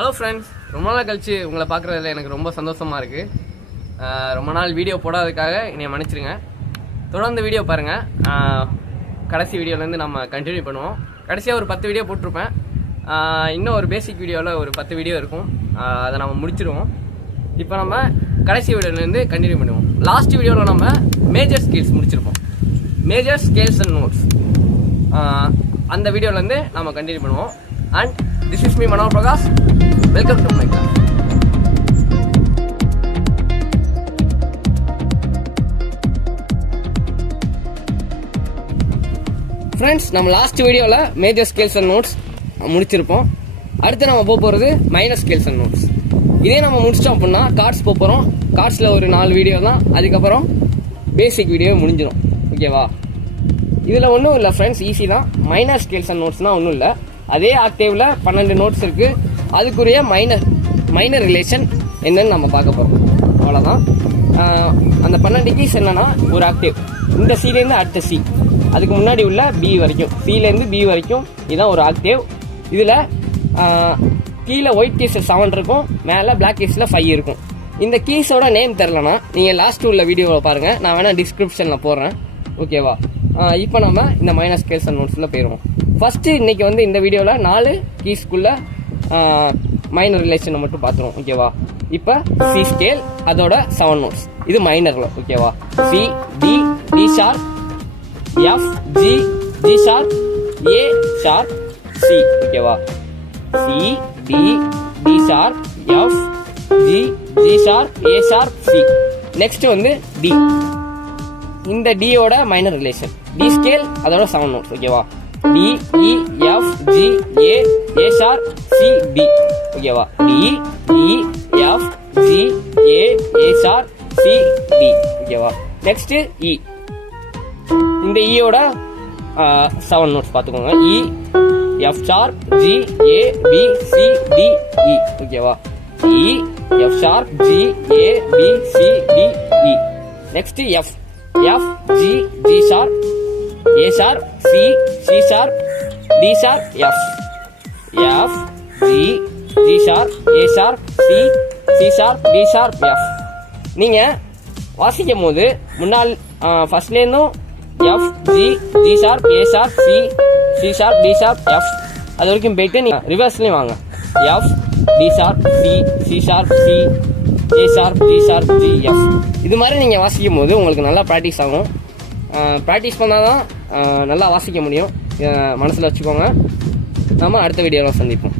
Hello friends ரொம்ப நாள் கழிச்சு உங்களை பார்க்குறதுல எனக்கு ரொம்ப சந்தோஷமாக இருக்குது ரொம்ப நாள் வீடியோ போடாததுக்காக என்னை மன்னிச்சிருங்க. தொடர்ந்து வீடியோ பாருங்கள் கடைசி வீடியோலேருந்து நம்ம கண்டினியூ பண்ணுவோம். கடைசியாக ஒரு பத்து வீடியோ போட்டிருப்பேன். இன்னும் ஒரு பேசிக் வீடியோவில் ஒரு பத்து வீடியோ இருக்கும். அதை நம்ம முடிச்சிடுவோம் இப்போ நம்ம கடைசி வீடியோலேருந்து கண்டினியூ பண்ணுவோம். லாஸ்ட் வீடியோவில் நம்ம மேஜர் ஸ்கில்ஸ் முடிச்சிருப்போம். மேஜர் ஸ்கேல்ஸ் அண்ட் நோட்ஸ் அந்த வீடியோலேருந்து நம்ம கண்டினியூ பண்ணுவோம். And this is me Manohar Prakash welcome to my class friends நம்ம லாஸ்ட் வீடியோவில் மேஜர் ஸ்கேல்ஸ் அண்ட் நோட்ஸ் முடிச்சிருப்போம். அடுத்து நம்ம போக போகிறது மைனர் ஸ்கேல்ஸ் அண்ட் நோட்ஸ் இதே நம்ம முடிச்சிட்டோம் அப்படின்னா கார்ட்ஸ் போக போகிறோம் கார்ட்ஸில் ஒரு நாலு வீடியோ தான். அதுக்கப்புறம் பேசிக் வீடியோ முடிஞ்சிடும் ஓகேவா இதில் ஒன்றும் இல்லை ஃப்ரெண்ட்ஸ் ஈஸி தான். மைனர் ஸ்கேல்ஸ் அண்ட் நோட்ஸ்னால் ஒன்றும் இல்லை. அதே ஆக்டேவில் பன்னெண்டு நோட்ஸ் இருக்குது அதுக்குரிய மைனர் மைனர் ரிலேஷன் என்னன்னு நம்ம பார்க்க போகிறோம் அவ்வளோதான் அந்த பன்னெண்டு கீஸ் என்னன்னா ஒரு ஆக்டிவ் இந்த சீலேருந்து அடுத்த சி அதுக்கு முன்னாடி உள்ள பி வரைக்கும். சிலேருந்து பி வரைக்கும் இதுதான் ஒரு ஆக்டிவ் இதில் கீழே ஒயிட் கீஸில் செவன் இருக்கும். மேலே பிளாக் கீஸில் ஃபைவ் இருக்கும். இந்த கீஸோட நேம் தெரிலனா நீங்கள் லாஸ்ட் உள்ள வீடியோவில் பாருங்கள் நான் வேணால் டிஸ்கிரிப்ஷனில் போடுறேன். ஓகேவா இப்போ நம்ம இந்த மைனஸ் கேல்ஸ் அண்ட் நோட்ஸில் போயிடுவோம். ஃபஸ்ட்டு இன்றைக்கி வந்து இந்த வீடியோவில் நாலு கீஸ்க்குள்ளே மைனர் ரிலேஷனை மட்டும் பார்த்துருவோம் ஓகேவா இப்போ சி ஸ்கேல் அதோட செவன் நோட்ஸ் இது மைனரில் ஓகேவா C D D sharp F G G sharp A sharp C ஓகேவா C D D sharp F G G sharp A sharp C next வந்து டி இந்த டியோட மைனர் ரிலேஷன் டி ஸ்கேல் அதோட seven notes ஓகேவா D E சிபி ஓகேவா E ஓகேவா next இ இந்த இயோட செவன் நோட்ஸ் பார்த்துக்கோங்க. E F sharp G A B C D E ஓகேவா E F sharp G A B C D E next F F G G sharp A sharp C C sharp D sharp F F G G sharp A sharp C C sharp D sharp F நீங்கள் வாசிக்கும் போது முன்னால் ஃபர்ஸ்ட்லேருந்தும் F G G sharp A sharp C C sharp D sharp F அது வரைக்கும் போயிட்டு நீங்கள் ரிவர்ஸ்லேயும் வாங்க. F D sharp C C sharp C A sharp G sharp G F இது மாதிரி நீங்கள் வாசிக்கும் போது உங்களுக்கு நல்லா ப்ராக்டிஸ் ஆகும். ப்ராக்டிஸ் பண்ணால் தான் நல்லா வாசிக்க முடியும். மனசில் வச்சுக்கோங்க. நம்ம அடுத்த வீடியோவில் சந்திப்போம்.